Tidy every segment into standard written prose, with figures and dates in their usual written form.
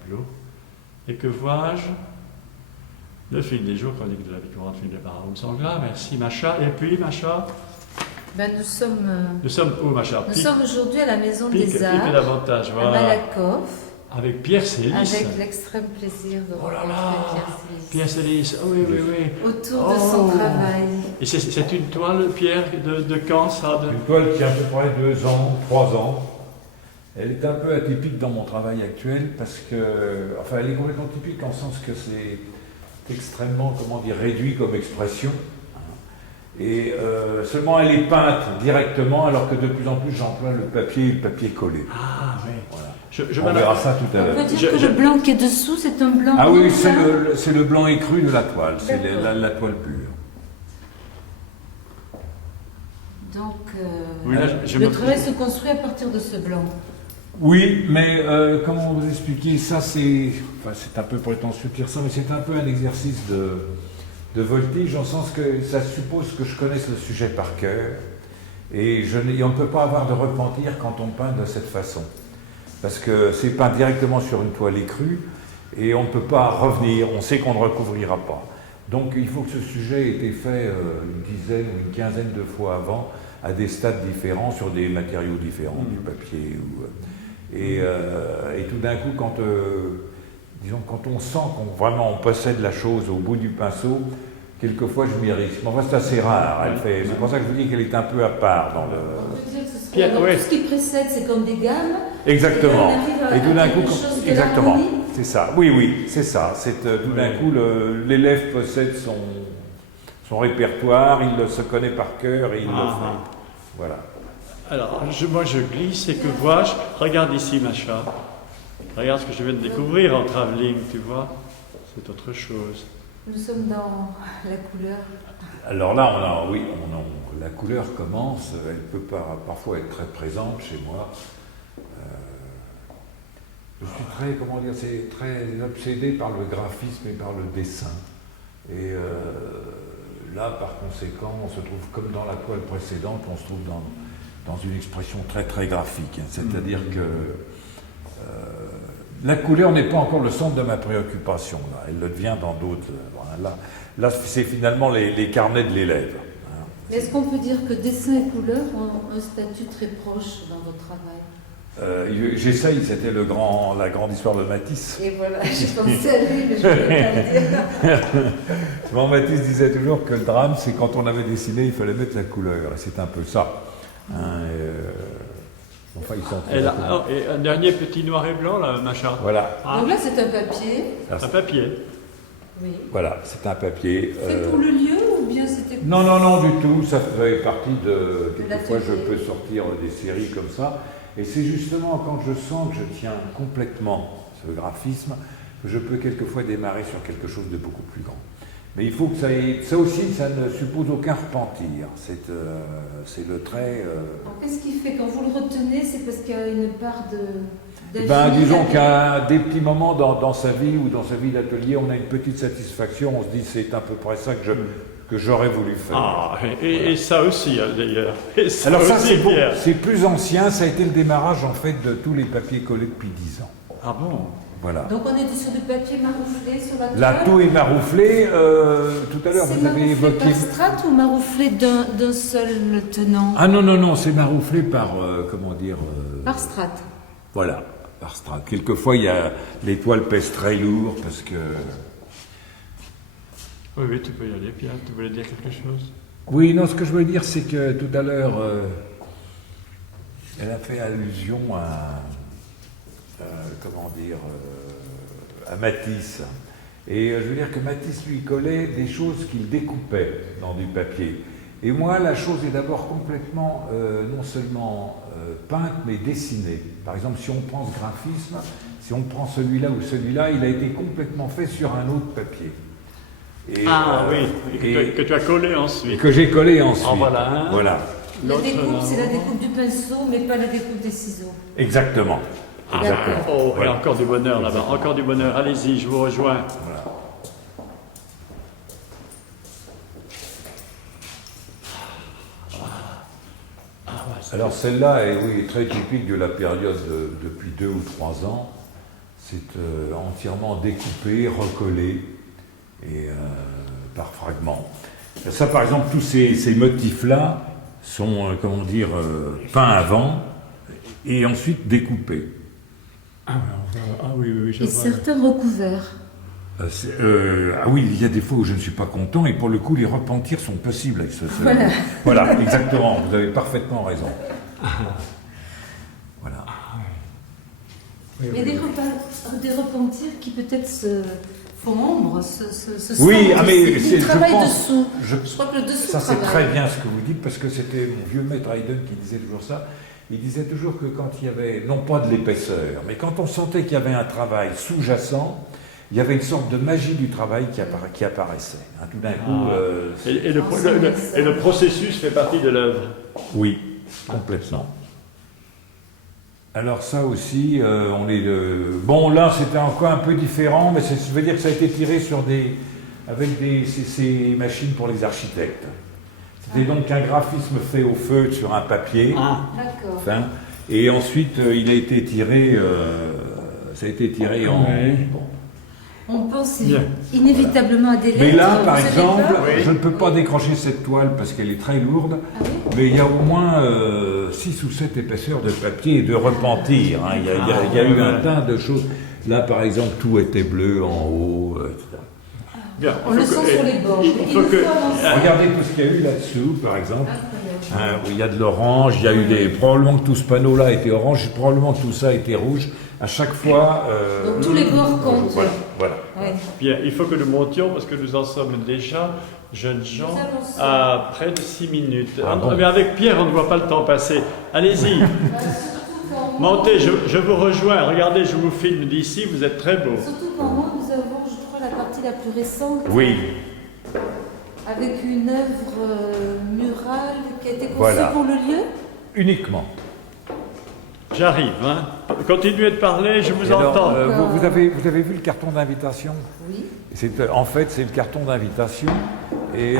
tableau. Et que vois-je? Le fil des jours, chronique de la vie courante, film de Baron Sangla. Merci Macha. Et puis Macha? Nous sommes où Macha? Nous sommes aujourd'hui à la Maison des Arts, Pique davantage, voilà. à Malakoff, avec Pierre Célis. avec l'extrême plaisir de rencontrer Pierre Célis. Oh, oui. Autour de son travail. Et c'est une toile, Pierre, de quand ça? Une toile qui a à peu près 2 ans, 3 ans. Elle est un peu atypique dans mon travail actuel parce que, enfin, elle est complètement typique en le sens que c'est extrêmement, réduit comme expression. Et seulement elle est peinte directement, alors que de plus en plus j'emploie le papier collé. Ah oui. Voilà. On verra ça tout à l'heure. On peut dire que le blanc qui est dessous, c'est un blanc. Ah oui, c'est le blanc écru de la toile, c'est la toile pure. Donc, le travail se construit à partir de ce blanc. Oui, mais comment vous expliquer ça, c'est un peu prétentieux de dire ça, mais c'est un peu un exercice de voltige, en sens que ça suppose que je connaisse le sujet par cœur, et on ne peut pas avoir de repentir quand on peint de cette façon. Parce que c'est peint directement sur une toile écrue, et on ne peut pas revenir, on sait qu'on ne recouvrira pas. Donc il faut que ce sujet ait été fait une dizaine ou une quinzaine de fois avant, à des stades différents, sur des matériaux différents, du papier. Et tout d'un coup, quand on sent qu'on vraiment on possède la chose au bout du pinceau, quelquefois je m'y risque. Mais enfin, c'est assez rare. C'est pour ça que je vous dis qu'elle est un peu à part dans le. Tout ce qui précède, c'est comme des gammes. Exactement. Et tout d'un coup, exactement. C'est ça. Oui, c'est ça. Tout d'un coup, l'élève possède son répertoire, il se connaît par cœur et il le fait. Voilà. Alors, moi je glisse et que vois-je? Regarde ici, Macha. Regarde ce que je viens de découvrir en travelling, tu vois. C'est autre chose. Nous sommes dans la couleur. Alors là, la couleur commence, elle peut parfois être très présente chez moi. Je suis très obsédé par le graphisme et par le dessin. Et là, par conséquent, on se trouve comme dans la toile précédente, on se trouve dans une expression très très graphique. C'est-à-dire que la couleur n'est pas encore le centre de ma préoccupation. Là. Elle le devient dans d'autres. Là c'est finalement les carnets de l'élève. Est-ce qu'on peut dire que dessin et couleur ont un statut très proche dans votre travail? J'essaye, c'était la grande histoire de Matisse. Et voilà, j'ai pensé à lui, mais je ne voulais pas le dire. Bon, Matisse disait toujours que le drame, c'est quand on avait dessiné, il fallait mettre la couleur. Et c'est un peu ça. Enfin, ils sont et un dernier petit noir et blanc, là, Macha. Voilà. Donc là, c'est un papier. Un papier. Oui. Voilà, c'est un papier. C'est pour le lieu ou bien c'était pour... Non, du tout. Ça faisait partie de... Quelquefois, je peux sortir des séries comme ça. Et c'est justement quand je sens que je tiens complètement ce graphisme que je peux quelquefois démarrer sur quelque chose de beaucoup plus grand. Mais il faut que ça aussi, ça ne suppose aucun repentir. C'est le trait... Qu'est-ce qui fait quand vous le retenez? C'est parce qu'il y a une part de... disons qu'à des petits moments dans sa vie ou dans sa vie d'atelier, on a une petite satisfaction, on se dit c'est à peu près ça que j'aurais voulu faire. Et ça aussi, d'ailleurs. Alors ça, c'est plus ancien, ça a été le démarrage en fait de tous les papiers collés depuis 10 ans. Ah bon? Voilà. Donc on était sur du papier marouflé sur la toile. La toux est marouflée. Tout à l'heure, vous avez évoqué... C'est marouflé par strate ou marouflé d'un seul tenant? Ah non, c'est marouflé par, Par strate. Voilà, par strate. Quelquefois, il y a les toiles pèsent très lourd parce que... Oui, tu peux y aller, Pierre. Tu voulais dire quelque chose? Oui, non, ce que je veux dire, c'est que tout à l'heure, elle a fait allusion à... à Matisse. Et je veux dire que Matisse lui collait des choses qu'il découpait dans du papier. Et moi, la chose est d'abord complètement, non seulement peinte, mais dessinée. Par exemple, si on prend ce graphisme, si on prend celui-là ou celui-là, il a été complètement fait sur un autre papier. Et, que tu as collé ensuite. Que j'ai collé ensuite. Voilà. La découpe, c'est la découpe du pinceau, mais pas la découpe des ciseaux. Exactement. Exactement. Et encore du bonheur là-bas, encore du bonheur. Allez-y, je vous rejoins. Voilà. Alors celle-là est très typique de la période depuis 2 ou 3 ans. c'est entièrement découpé, recollé, et par fragments. Ça, par exemple, tous ces motifs-là sont, peints avant et ensuite découpés. Ah oui, je Et vois. certains recouverts. Ah oui, il y a des fois où je ne suis pas content et pour le coup, les repentirs sont possibles avec ce. Voilà. Voilà, exactement, vous avez parfaitement raison. Voilà. Mais des repentirs qui peut-être se font ombre, se Oui, sentent mais aussi. c'est, Il je travaille pense, dessous. Je crois que le dessous ça c'est travaille. très bien ce que vous dites parce que c'était mon vieux maître Haydn qui disait toujours ça. Il disait toujours que quand il y avait, non pas de l'épaisseur, mais quand on sentait qu'il y avait un travail sous-jacent, il y avait une sorte de magie du travail qui apparaissait. Hein, tout d'un coup. Et le processus fait partie de l'œuvre. Oui, complètement. Alors ça aussi, on est bon là c'était encore un peu différent, mais ça veut dire que ça a été tiré avec ces machines pour les architectes. C'était donc un graphisme fait au feutre sur un papier. D'accord. Enfin, et ensuite il a été tiré, ça a été tiré en. Bon. On pense Bien. inévitablement à des lettres. Mais là, vous par avez exemple, peur je ne peux pas décrocher cette toile parce qu'elle est très lourde, Ah oui. mais il y a au moins 6 ou 7 épaisseurs de papier et de repentir. Hein. Il y a eu un tas de choses. Là, par exemple, tout était bleu en haut, etc. Bien. On le sent sur les bords. il faut que- Regardez tout ce qu'il y a eu là-dessous, par exemple. Incroyable. Où il y a de l'orange, il y a eu probablement que tout ce panneau-là était orange, probablement que tout ça était rouge. À chaque fois. Donc tous les bords comptent. Voilà. Ouais. Bien, il faut que nous montions parce que nous en sommes déjà, jeunes gens, Nous avançons. à près de 6 minutes. Ah bon. Mais avec Pierre, on ne voit pas le temps passer. Allez-y, montez, je vous rejoins. Regardez, je vous filme d'ici, vous êtes très beau. Surtout qu'en haut, nous avons, je crois, la partie la plus récente, Oui, avec une œuvre murale qui a été conçue Voilà. pour le lieu. uniquement. J'arrive, hein. Continuez de parler, je vous Et alors, entends. vous avez vu le carton d'invitation? Oui. En fait, c'est le carton d'invitation et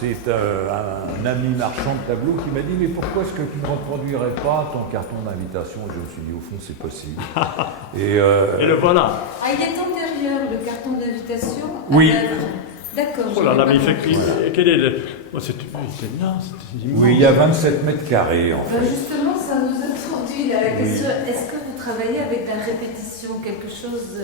c'est un ami marchand de tableaux qui m'a dit « Mais pourquoi est-ce que tu ne reproduirais pas ton carton d'invitation ?» Je me suis dit « Au fond, c'est possible. » Et le voilà. Ah, il est antérieur, le carton d'invitation. à Oui. l'œuvre. D'accord. Oh là là, mais il fait compris. quel est le. Oh, c'est immense, c'est immense. Oui, il y a 27 mètres carrés en fait. Justement, ça nous a introduit à la question, est-ce que vous travaillez avec la répétition, quelque chose...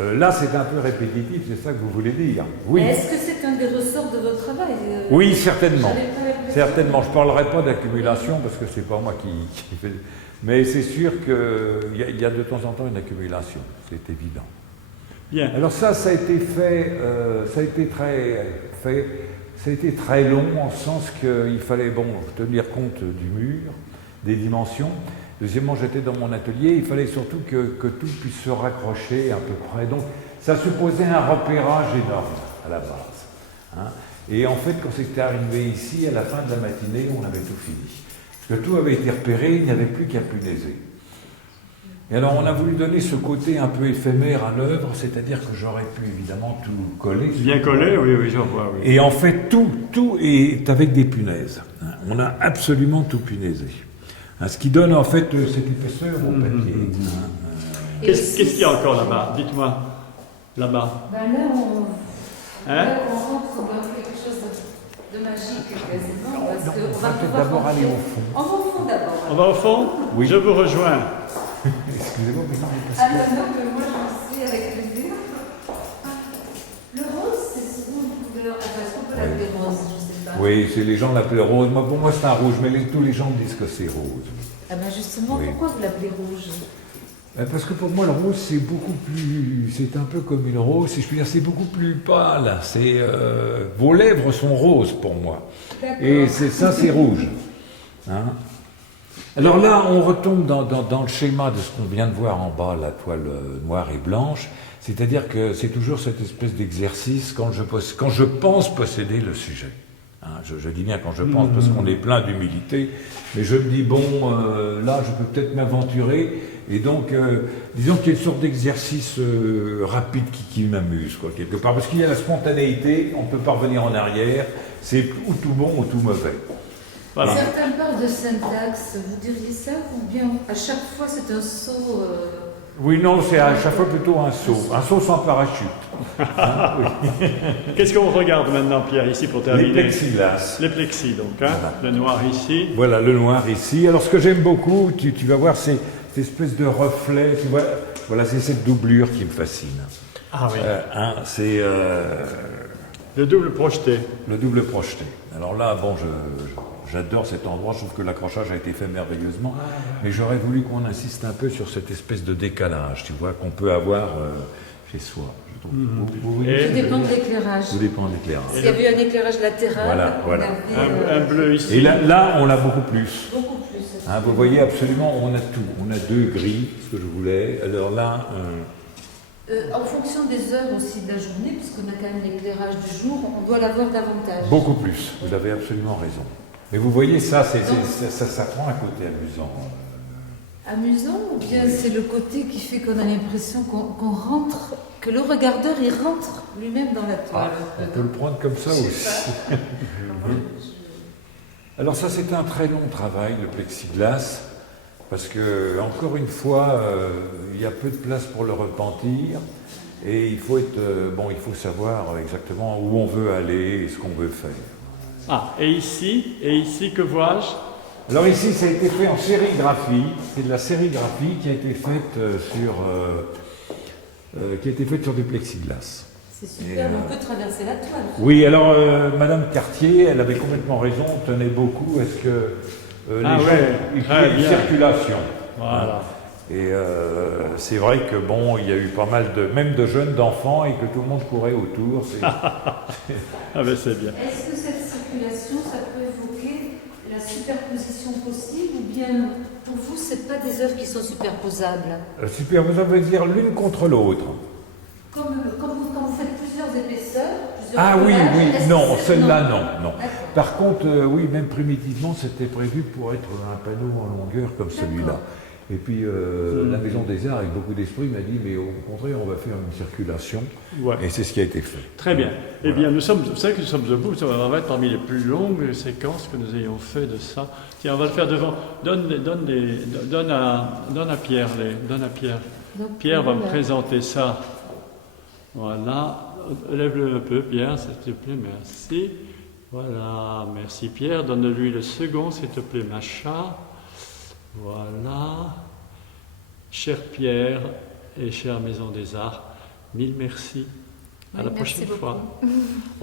Là, c'est un peu répétitif, c'est ça que vous voulez dire. Oui, Est-ce que c'est un des ressorts de votre travail oui, certainement. J'avais pas l'impression. Certainement. Je ne parlerai pas d'accumulation parce que c'est pas moi qui fais. Mais c'est sûr qu'il y a de temps en temps une accumulation, c'est évident. Bien. Alors ça a été fait, ça a été très long en ce sens qu'il fallait tenir compte du mur, des dimensions. Deuxièmement, j'étais dans mon atelier, il fallait surtout que tout puisse se raccrocher à peu près. Donc ça supposait un repérage énorme à la base. Hein. Et en fait, quand c'était arrivé ici, à la fin de la matinée, on avait tout fini. Parce que tout avait été repéré, il n'y avait plus qu'à punaiser. Et alors on a voulu donner ce côté un peu éphémère à l'œuvre, c'est-à-dire que j'aurais pu évidemment tout coller. Bien collé, oui, j'en vois. Oui. Et en fait, tout est avec des punaises. Hein. On a absolument tout punaisé. Hein, ce qui donne en fait cette épaisseur au papier. Qu'est-ce qu'il y a encore là-bas? Dites-moi. Là-bas. Ben Hein? là, on rentre dans quelque chose de magique quasiment. Parce que On va peut-être pouvoir d'abord aller rentrer. au fond. On va au fond d'abord. On va au fond? Oui. Je vous rejoins. Excusez-moi, mais non, mais Ah parce que... non, que moi j'en suis avec plaisir. Le rose, c'est souvent une couleur. Enfin, est-ce qu'on peut l'appeler rose? Je sais pas. Oui, les gens l'appellent rose. Pour moi, c'est un rouge, mais tous les gens disent que c'est rose. Ah ben justement, Oui. pourquoi vous l'appelez rouge? Parce que pour moi, le rose, c'est beaucoup plus... C'est un peu comme une rose, si je puis dire, c'est beaucoup plus pâle. Vos lèvres sont roses pour moi. D'accord. Et c'est rouge. Hein? Alors là, on retombe dans le schéma de ce qu'on vient de voir en bas, la toile noire et blanche. C'est-à-dire que c'est toujours cette espèce d'exercice quand je pense posséder le sujet. Hein, je dis bien quand je pense, parce qu'on est plein d'humilité, mais je me dis, là, je peux peut-être m'aventurer, et donc, disons qu'il y a une sorte d'exercice rapide qui m'amuse, quoi, quelque part, parce qu'il y a la spontanéité, on ne peut pas revenir en arrière, c'est ou tout bon ou tout mauvais. Voilà. Certains parlent de syntaxe, vous diriez ça ou bien à chaque fois c'est un saut Oui, non, c'est à chaque fois plutôt un saut sans parachute. Hein, oui. Qu'est-ce qu'on regarde maintenant, Pierre, ici pour Les terminer? plexiglas. Les plexis, donc, hein, Voilà. le noir ici. Voilà, le noir ici. Alors, ce que j'aime beaucoup, tu vas voir, c'est cette espèce de reflet. Tu vois, voilà, c'est cette doublure qui me fascine. Ah oui. C'est Le double projeté. le double projeté. Alors là, bon, j'adore cet endroit. Je trouve que l'accrochage a été fait merveilleusement. Mais j'aurais voulu qu'on insiste un peu sur cette espèce de décalage, tu vois, qu'on peut avoir chez soi. Je trouve. Vous voyez Et- Tout dépend de l'éclairage. Tout dépend de l'éclairage. S'il y avait un éclairage latéral, Voilà, on voilà. avait Un bleu ici. Et là, on l'a beaucoup plus. beaucoup plus. Hein, vous voyez absolument, on a tout. On a 2 gris, ce que je voulais. Alors là, En fonction des heures aussi de la journée, puisqu'on a quand même l'éclairage du jour, on doit l'avoir davantage. beaucoup plus. Vous avez absolument raison. Mais vous voyez, ça prend un côté amusant. Amusant ou bien c'est le côté qui fait qu'on a l'impression qu'on rentre, que le regardeur il rentre lui-même dans la toile. On peut le prendre comme ça Je sais aussi. pas. Alors ça, c'est un très long travail, le plexiglas, parce que, encore une fois, il y a peu de place pour le repentir, et il faut savoir exactement où on veut aller et ce qu'on veut faire. Ah, et ici, que vois-je? Alors ici, ça a été fait en sérigraphie. C'est de la sérigraphie qui a été faite sur du plexiglas. C'est super, Et, on peut traverser la toile. Oui, alors Madame Cartier, elle avait complètement raison, tenait beaucoup à ce que les Ah gens ouais, aient très une bien. circulation. Voilà. Et c'est vrai que bon, il y a eu pas mal même de jeunes, d'enfants, et que tout le monde courait autour. Ah ben c'est bien. Est-ce que cette circulation, ça peut évoquer la superposition possible ou bien pour vous, c'est pas des œuvres qui sont superposables? Super, vous allez dire l'une contre l'autre. Quand vous faites plusieurs épaisseurs, plusieurs Ah oui, collages, oui, est-ce que non, c'est- celle-là, non. D'accord. Par contre, oui, même primitivement, c'était prévu pour être un panneau en longueur comme celui-là. Et puis, la Maison des Arts, avec beaucoup d'esprit, m'a dit, mais au contraire, on va faire une circulation. Ouais. Et c'est ce qui a été fait. Très bien. Eh Voilà. bien, vous savez que nous sommes debout, ça va être parmi les plus longues séquences que nous ayons fait de ça. Tiens, on va le faire devant. Donne à Pierre. Donne à Pierre. Donc, Pierre va me voilà. présenter ça. Voilà. Lève-le un peu, Pierre, s'il te plaît, merci. Voilà, merci Pierre. Donne-lui le second, s'il te plaît, Macha. Voilà. Cher Pierre et chère Maison des Arts, mille merci. À Oui, la merci prochaine beaucoup. fois.